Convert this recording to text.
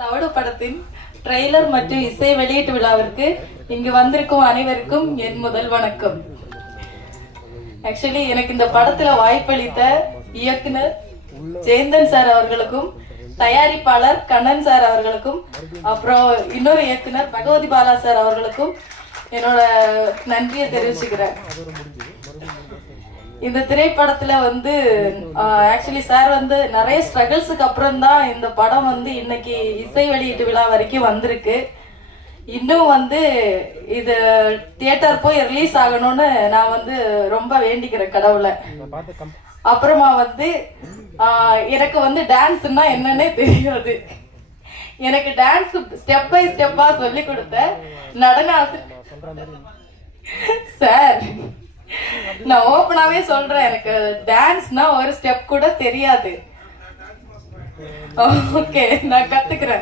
தவடு படத்தின் ட்ரெய்லர் மற்றும் இசை வெளியீட்டு விழாவிற்கு இங்கு வந்திருக்கும் அனைவருக்கும் என் முதல் வணக்கம். ஆக்சுவலி எனக்கு இந்த படத்துல வாய்ப்பளித்த இயக்குனர் ஜெயந்தன் சார் அவர்களுக்கும், தயாரிப்பாளர் கண்ணன் சார் அவர்களுக்கும், அப்புறம் இன்னொரு இயக்குனர் பகவதி பாலா சார் அவர்களுக்கும் என்னோட நன்றியை தெரிவிச்சுக்கிறேன். இந்த திரைப்படத்துல ஆக்சுவலி சார் நிறைய ஸ்ட்ரகிள்ஸுக்கு அப்புறம் தான் இந்த படம் இன்னைக்கு இசை வெளியீட்டு விழா வரைக்கும் வந்திருக்கு. இன்னும் இது தியேட்டர் போய் ரிலீஸ் ஆகணும்னு நான் ரொம்ப வேண்டிக்கிறேன் கடவுளை. அப்புறமா எனக்கு டான்ஸ்னா என்னன்னே தெரியாது. எனக்கு டான்ஸ் ஸ்டெப் பை ஸ்டெப்பா சொல்லி கொடுத்த நடன சார், நான் ஓப்பனாவே சொல்றேன், எனக்கு டான்ஸ்னா ஒரு ஸ்டெப் கூட தெரியாது. ஓகே, நான் கத்துக்கிறேன்.